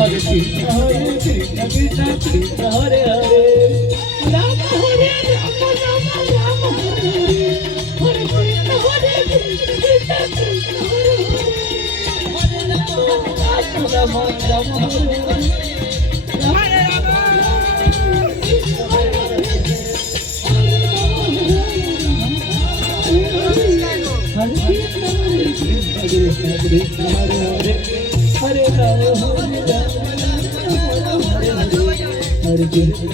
Hare Krishna Krishna Krishna Hare Hare Rama Hare Rama Rama Rama Hare Hare Krishna Krishna Krishna Hare Hare Rama Rama Hare Krishna Hare Hare Hare Rama Hare Rama Hare Krishna